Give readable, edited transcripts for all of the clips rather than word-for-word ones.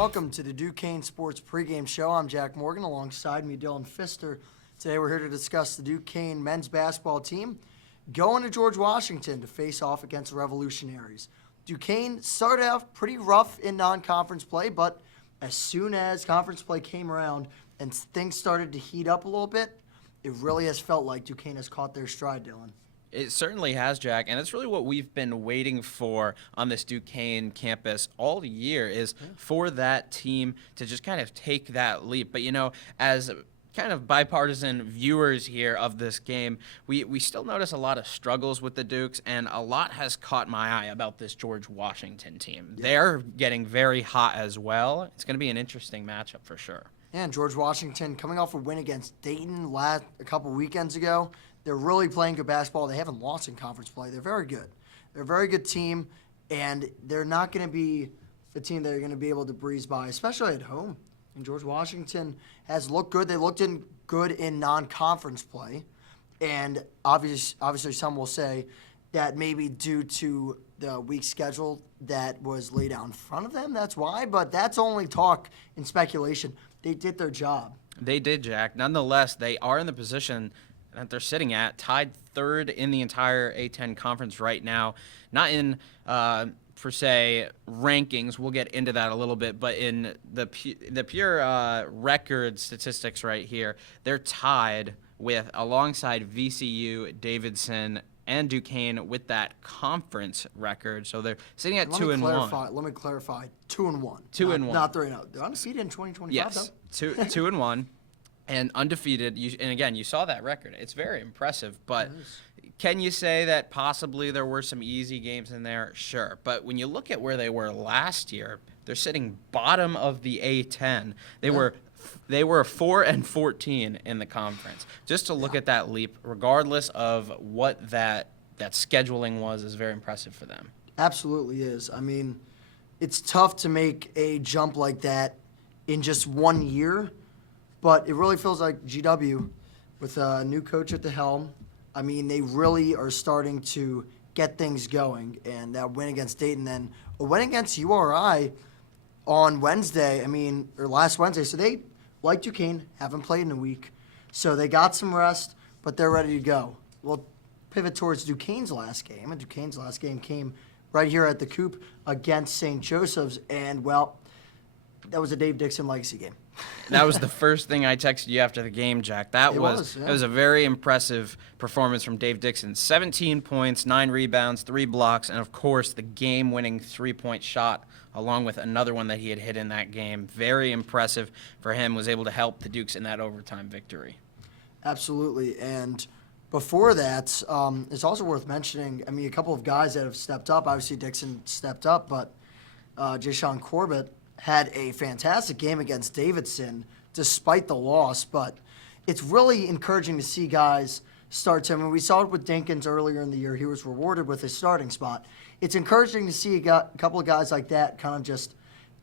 welcome to the Duquesne Sports Pregame Show. I'm Jack Morgan, alongside me, Dylan Pfister. Today we're here to discuss the Duquesne men's basketball team going to George Washington to face off against the Revolutionaries. Duquesne started out pretty rough in non-conference play, but as soon as conference play came around and things started to heat up a little bit, it really has felt like Duquesne has caught their stride, Dylan. It certainly has, Jack, and it's really what we've been waiting for on this Duquesne campus all year is for that team to just kind of take that leap. But, as kind of bipartisan viewers here of this game, we still notice a lot of struggles with the Dukes, and a lot has caught my eye about this George Washington team. Yeah. They're getting very hot as well. It's going to be an interesting matchup for sure. Yeah, and George Washington coming off a win against Dayton a couple weekends ago. They're really playing good basketball. They haven't lost in conference play. They're very good. They're a very good team, and they're not going to be a team that are going to be able to breeze by, especially at home. And George Washington has looked good. They looked good in non-conference play, and obviously some will say that maybe due to the weak schedule that was laid out in front of them, that's why. But that's only talk and speculation. They did their job. They did, Jack. Nonetheless, they are in the position that they're sitting at, tied third in the entire A-10 conference right now. Not in, per se, rankings. We'll get into that a little bit. But in the pure record statistics right here, they're tied alongside VCU, Davidson, and Duquesne with that conference record. So they're sitting at 2-1. Let me clarify. 2-1. 2-1. Not 3-0. They're undefeated in 2025, yes. though. 2-1. And undefeated, and again, you saw that record. It's very impressive, but can you say that possibly there were some easy games in there? Sure, but when you look at where they were last year, they're sitting bottom of the A-10. They were 4-14 in the conference. Just to look at that leap, regardless of what that scheduling was, is very impressive for them. Absolutely is. I mean, it's tough to make a jump like that in just 1 year. But it really feels like GW, with a new coach at the helm, I mean, they really are starting to get things going. And that win against Dayton, then a win against URI on Wednesday, or last Wednesday. So they, like Duquesne, haven't played in a week. So they got some rest, but they're ready to go. We'll pivot towards Duquesne's last game. And Duquesne's last game came right here at the Coop against St. Joseph's. And, well, that was a Dave Dixon legacy game. That was the first thing I texted you after the game, Jack. It was a very impressive performance from Dave Dixon. 17 points, 9 rebounds, 3 blocks, and, of course, the game-winning three-point shot, along with another one that he had hit in that game. Very impressive for him, was able to help the Dukes in that overtime victory. Absolutely. And before that, it's also worth mentioning, a couple of guys that have stepped up. Obviously, Dixon stepped up, but Jayshawn Corbett had a fantastic game against Davidson despite the loss, but it's really encouraging to see guys start to, we saw it with Dinkins earlier in the year. He was rewarded with his starting spot. It's encouraging to see a couple of guys like that kind of just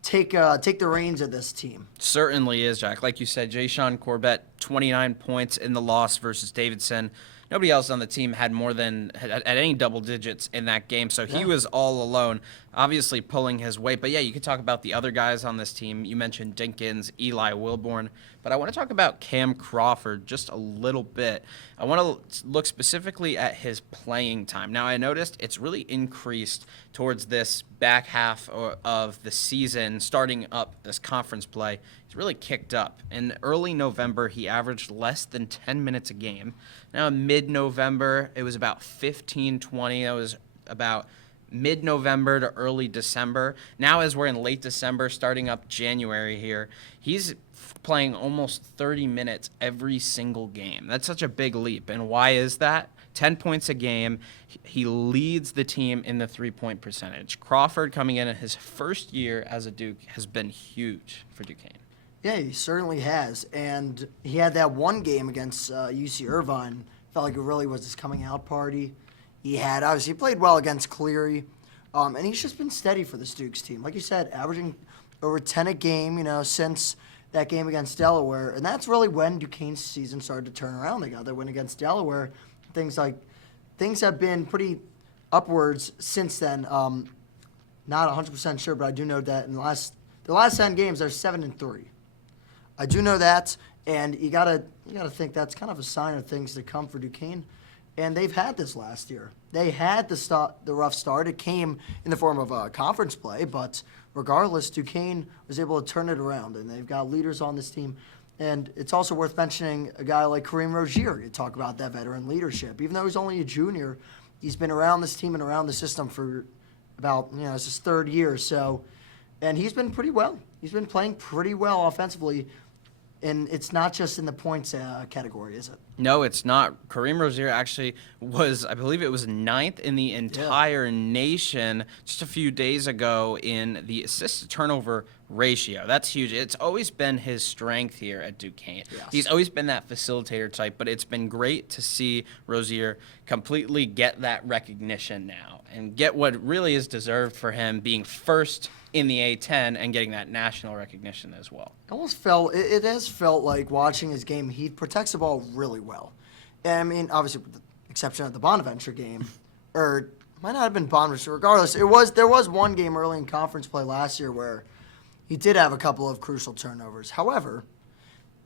take the reins of this team. Certainly is, Jack. Like you said, Jayshawn Corbett, 29 points in the loss versus Davidson. Nobody else on the team had more than at any double digits in that game, so he was all alone, obviously pulling his weight. But, yeah, you could talk about the other guys on this team. You mentioned Dinkins, Eli Wilborn, but I want to talk about Cam Crawford just a little bit. I want to look specifically at his playing time. Now, I noticed it's really increased towards this back half of the season, starting up this conference play. It's really kicked up. In early November, he averaged less than 10 minutes a game. Now, in mid-November, it was about 15, 20. That was about mid-November to early December. Now, as we're in late December, starting up January here, he's playing almost 30 minutes every single game. That's such a big leap. And why is that? 10 points a game. He leads the team in the three-point percentage. Crawford, coming in his first year as a Duke, has been huge for Duquesne. Yeah, he certainly has. And he had that one game against UC Irvine. Felt like it really was his coming out party. He played well against Cleary. And he's just been steady for this Dukes team. Like you said, averaging over 10 a game, since that game against Delaware. And that's really when Duquesne's season started to turn around. They got their win against Delaware. Things have been pretty upwards since then. Not 100% sure, but I do know that in the the last 10 games they're 7-3. I do know that, and you gotta think that's kind of a sign of things to come for Duquesne. And they've had this last year. They had the rough start. It came in the form of conference play, but regardless, Duquesne was able to turn it around, and they've got leaders on this team. And it's also worth mentioning a guy like Kareem Rozier. You talk about that veteran leadership. Even though he's only a junior, he's been around this team and around the system for about, it's his third year. So, and he's been pretty well. He's been playing pretty well offensively. And it's not just in the points category, is it? No, it's not. Kareem Rozier actually was, I believe it was 9th in the entire nation just a few days ago in the assist-to-turnover ratio. That's huge. It's always been his strength here at Duquesne. Yes. He's always been that facilitator type, but it's been great to see Rozier completely get that recognition now and get what really is deserved for him being first in the A10 and getting that national recognition as well. It has felt like watching his game, he protects the ball really well. And I mean, obviously, with the exception of the Bonaventure game, or might not have been Bonaventure, regardless, there was one game early in conference play last year where he did have a couple of crucial turnovers. However,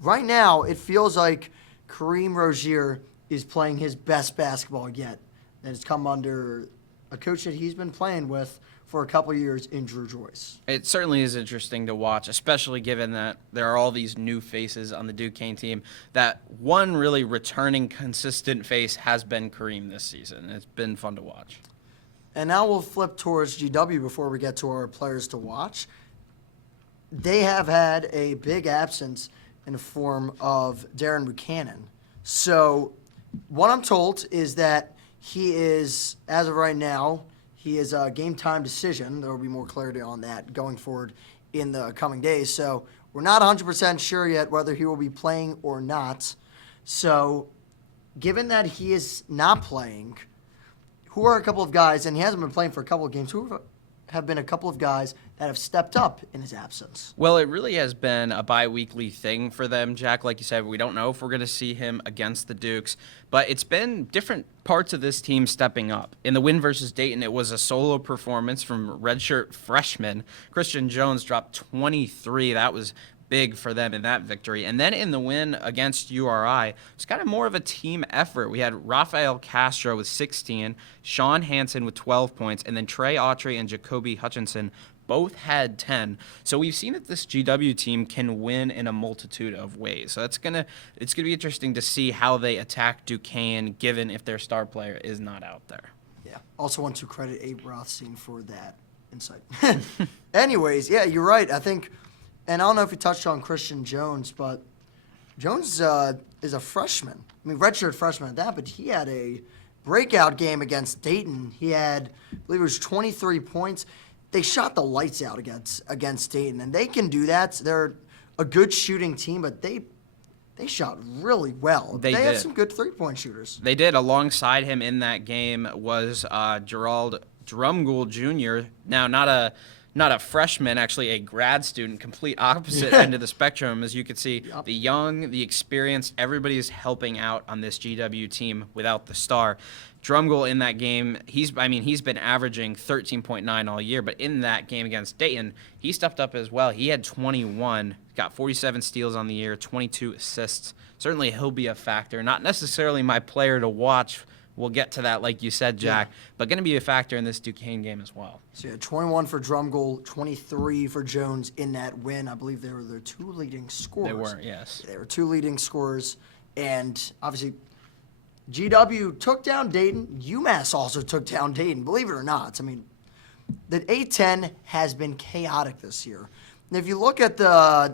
right now, it feels like Kareem Rozier is playing his best basketball yet. And it's come under a coach that he's been playing with for a couple years in Drew Joyce. It certainly is interesting to watch, especially given that there are all these new faces on the Duquesne team. That one really returning consistent face has been Kareem this season. It's been fun to watch. And now we'll flip towards GW before we get to our players to watch. They have had a big absence in the form of Darren Buchanan. So what I'm told is that he is, as of right now, he is a game-time decision. There will be more clarity on that going forward in the coming days. So we're not 100% sure yet whether he will be playing or not. So given that he is not playing, who are a couple of guys, and he hasn't been playing for a couple of games, who have been a couple of guys that have stepped up in his absence? Well, it really has been a bi-weekly thing for them, Jack. Like you said, we don't know if we're going to see him against the Dukes, but it's been different parts of this team stepping up. In the win versus Dayton, it was a solo performance from redshirt freshman. Christian Jones dropped 23. That was big for them in that victory. And then in the win against URI, it's kind of more of a team effort. We had Rafael Castro with 16, Sean Hansen with 12 points, and then Trey Autry and Jacoby Hutchinson both had 10. So we've seen that this GW team can win in a multitude of ways. So it's gonna be interesting to see how they attack Duquesne, given if their star player is not out there. Yeah. Also want to credit Abe Rothstein for that insight. Anyways, yeah, you're right. I think, and I don't know if you touched on Christian Jones, but Jones is a freshman. I mean, redshirt freshman at that, but he had a breakout game against Dayton. He had, I believe it was 23 points. They shot the lights out against Dayton, and they can do that. They're a good shooting team, but they shot really well. They have some good three-point shooters. They did. Alongside him in that game was Gerald Drumgoole Jr. Now, not a freshman, actually a grad student, complete opposite end of the spectrum. As you can see, the young, the experienced, everybody is helping out on this GW team without the star. Drumgoole in that game, he's been averaging 13.9 all year, but in that game against Dayton, he stepped up as well. He had 21, got 47 steals on the year, 22 assists. Certainly he'll be a factor. Not necessarily my player to watch. We'll get to that, like you said, Jack, but going to be a factor in this Duquesne game as well. So yeah, 21 for Drumgoole, 23 for Jones in that win. I believe they were their two leading scorers. They were, yes. They were two leading scorers, and obviously GW took down Dayton. UMass also took down Dayton, believe it or not. I mean, the A10 has been chaotic this year. And if you look at I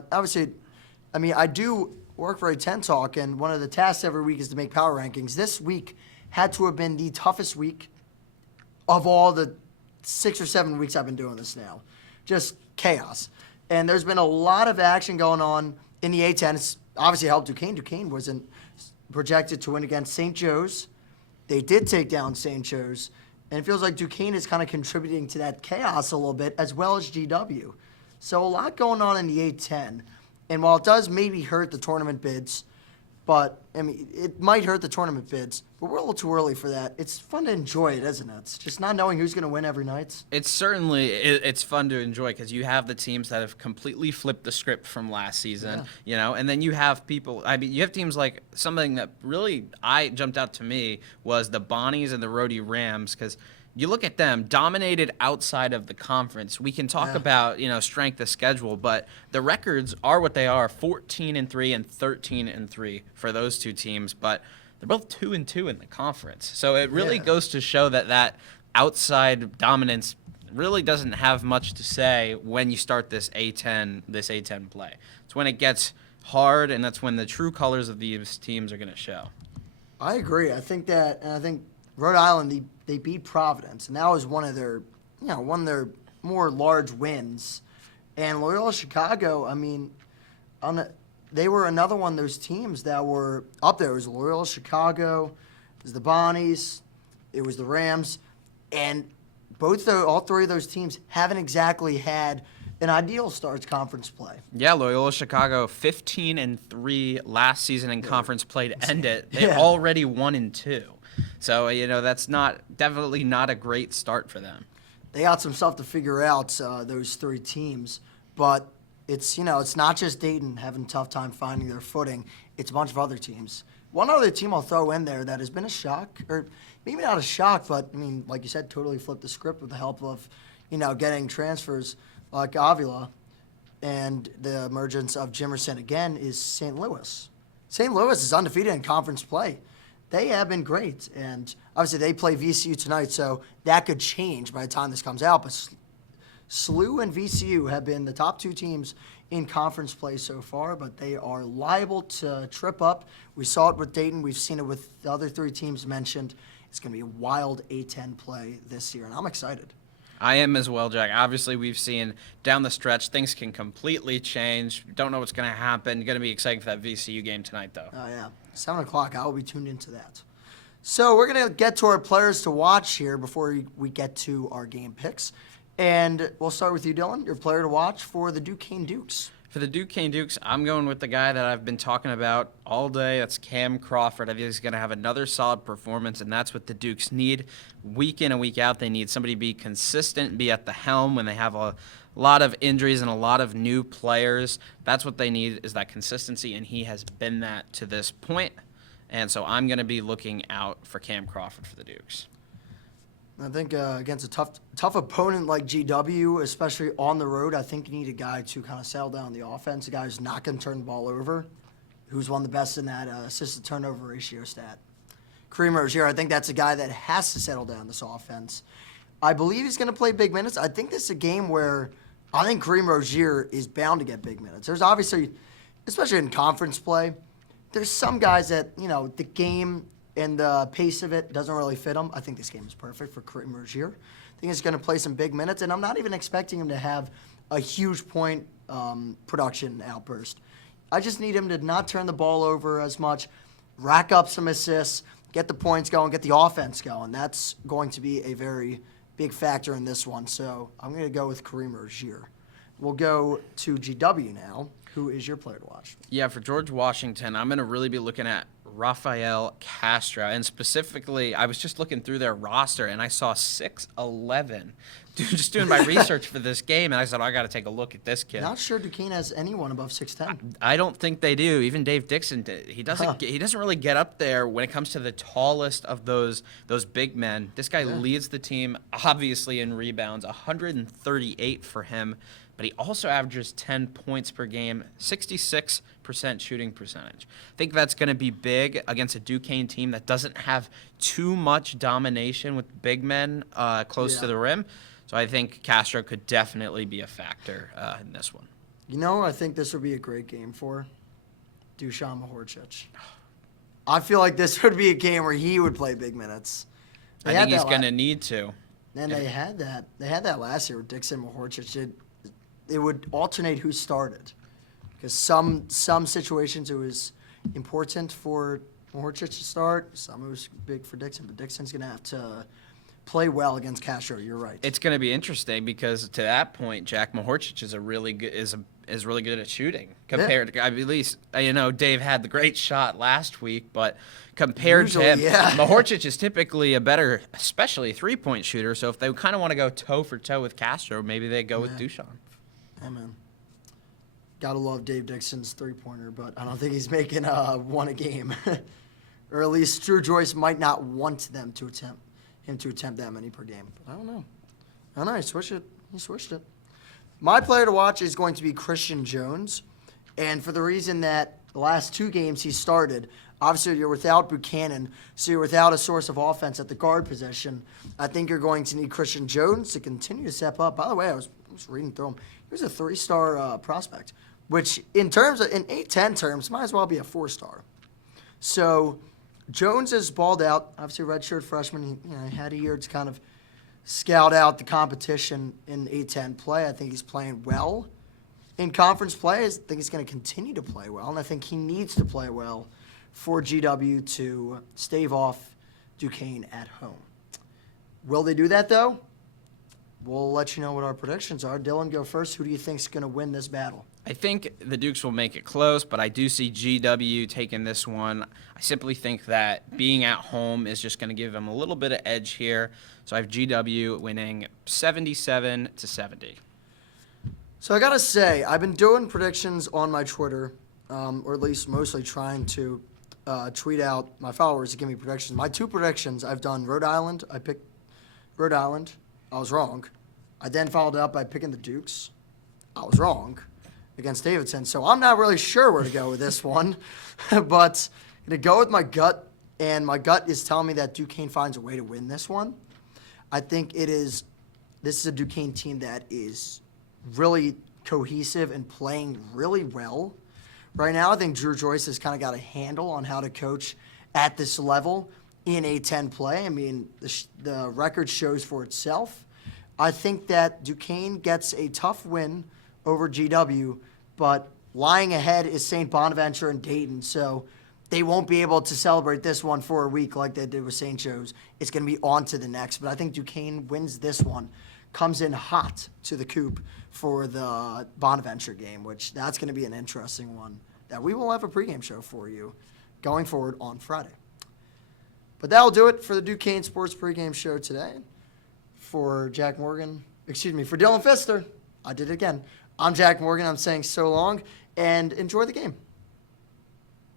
do work for A10 Talk, and one of the tasks every week is to make power rankings. This week had to have been the toughest week of all the 6 or 7 weeks I've been doing this now. Just chaos. And there's been a lot of action going on in the A10. It's obviously helped Duquesne. Duquesne wasn't projected to win against St. Joe's. They did take down St. Joe's. And it feels like Duquesne is kind of contributing to that chaos a little bit, as well as GW. So a lot going on in the A10. And while it does maybe hurt the tournament bids, But, I mean, it might hurt the tournament bids, but we're a little too early for that. It's fun to enjoy it, isn't it? It's just not knowing who's going to win every night. It's certainly it's fun to enjoy because you have the teams that have completely flipped the script from last season, and then you have people. I mean, you have teams like something that really jumped out to me was the Bonnies and the Rhody Rams because you look at them dominated outside of the conference. We can talk about strength of schedule, but the records are what they are: 14-3 and 13-3 for those two teams. But they're both 2-2 in the conference, so it really goes to show that outside dominance really doesn't have much to say when you start this A10 play. It's when it gets hard, and that's when the true colors of these teams are going to show. I agree. I think Rhode Island they beat Providence, and that was one of their more large wins. And Loyola Chicago, I mean, they were another one of those teams that were up there. It was Loyola Chicago, it was the Bonnies, it was the Rams, and all three of those teams haven't exactly had an ideal start to conference play. Yeah, Loyola Chicago 15-3 last season in conference play to end it. They're already 1-2. So, that's definitely not a great start for them. They got some stuff to figure out, those three teams. But it's not just Dayton having a tough time finding their footing. It's a bunch of other teams. One other team I'll throw in there that has been a shock, or maybe not a shock, but, I mean, like you said, totally flipped the script with the help of, getting transfers like Avila and the emergence of Jimerson again is St. Louis. St. Louis is undefeated in conference play. They have been great, and obviously they play VCU tonight, so that could change by the time this comes out. But SLU and VCU have been the top two teams in conference play so far, but they are liable to trip up. We saw it with Dayton. We've seen it with the other three teams mentioned. It's going to be a wild A10 play this year, and I'm excited. I am as well, Jack. Obviously, we've seen down the stretch things can completely change. Don't know what's going to happen. Going to be exciting for that VCU game tonight, though. Oh, yeah. 7 o'clock. I will be tuned into that. So we're going to get to our players to watch here before we get to our game picks. And we'll start with you, Dylan, your player to watch for the Duquesne Dukes. For the Duquesne Dukes, I'm going with the guy that I've been talking about all day. That's Cam Crawford. I think he's going to have another solid performance, and that's what the Dukes need. Week in and week out, they need somebody to be consistent, be at the helm when they have a lot of injuries and a lot of new players. That's what they need is that consistency, and he has been that to this point. And so I'm going to be looking out for Cam Crawford for the Dukes. I think against a tough opponent like GW, especially on the road, I think you need a guy to kind of settle down the offense, a guy who's not going to turn the ball over, who's one of the best in that assist-to-turnover ratio stat. Kareem Rozier, I think that's a guy that has to settle down this offense. I believe he's going to play big minutes. I think this is a game where I think Kareem Rozier is bound to get big minutes. There's obviously, especially in conference play, there's some guys that, the game and the pace of it doesn't really fit him. I think this game is perfect for Kareem Rozier. I think he's going to play some big minutes, and I'm not even expecting him to have a huge point production outburst. I just need him to not turn the ball over as much, rack up some assists, get the points going, get the offense going. That's going to be a very big factor in this one. So I'm going to go with Kareem Rozier. We'll go to GW now. Who is your player to watch? Yeah, for George Washington, I'm going to really be looking at Rafael Castro. And specifically, I was just looking through their roster, and I saw 6'11". Just doing my research for this game, and I said, I got to take a look at this kid. Not sure Duquesne has anyone above 6'10". I don't think they do. Even Dave Dixon did. He doesn't really get up there when it comes to the tallest of those big men. This guy leads the team, obviously, in rebounds, 138 for him. But he also averages 10 points per game, 66% shooting percentage. I think that's going to be big against a Duquesne team that doesn't have too much domination with big men close to the rim. So I think Castro could definitely be a factor in this one. I think this would be a great game for Dusan Mahorcic. I feel like this would be a game where he would play big minutes. I think he's going to need to. And they had that. They had that last year with Dixon Mahorcic. It would alternate who started, because some situations it was important for Mahorcic to start. Some it was big for Dixon, but Dixon's going to have to play well against Castro. You're right. It's going to be interesting because to that point, Jack Mahorcic is is really good at shooting compared to, at least, Dave had the great shot last week, but compared to him, Mahorcic is typically a better, especially three-point shooter. So if they kind of want to go toe for toe with Castro, maybe they go with Duchamp. Yeah, man. Gotta love Dave Dixon's three-pointer, but I don't think he's making one a game. Or at least Drew Joyce might not want him to attempt that many per game. But I don't know. I don't know. He switched it. My player to watch is going to be Christian Jones. And for the reason that the last two games he started, obviously you're without Buchanan, so you're without a source of offense at the guard position. I think you're going to need Christian Jones to continue to step up. By the way, I was reading through him. He was a 3-star prospect, which in A-10 terms might as well be a 4-star. So Jones has balled out. Obviously, redshirt freshman. He had a year to kind of scout out the competition in A-10 play. I think he's playing well in conference play. I think he's going to continue to play well, and I think he needs to play well for GW to stave off Duquesne at home. Will they do that, though? We'll let you know what our predictions are. Dylan, go first. Who do you think is going to win this battle? I think the Dukes will make it close, but I do see GW taking this one. I simply think that being at home is just going to give them a little bit of edge here. So I have GW winning 77-70. So I got to say, I've been doing predictions on my Twitter, or at least mostly trying to tweet out my followers to give me predictions. My two predictions, I've done Rhode Island. I picked Rhode Island. I was wrong. I then followed it up by picking the Dukes. I was wrong against Davidson. So I'm not really sure where to go with this one. But I'm going to go with my gut, and my gut is telling me that Duquesne finds a way to win this one. I think this is a Duquesne team that is really cohesive and playing really well. Right now, I think Drew Joyce has kind of got a handle on how to coach at this level in A-10 play. I mean, the record shows for itself. I think that Duquesne gets a tough win over GW, but lying ahead is St. Bonaventure and Dayton, so they won't be able to celebrate this one for a week like they did with St. Joe's. It's going to be on to the next, but I think Duquesne wins this one, comes in hot to the coop for the Bonaventure game, which that's going to be an interesting one that we will have a pregame show for you going forward on Friday. But that'll do it for the Duquesne Sports pregame show today. For Dylan Pfister, I did it again. I'm Jack Morgan. I'm saying so long, and enjoy the game.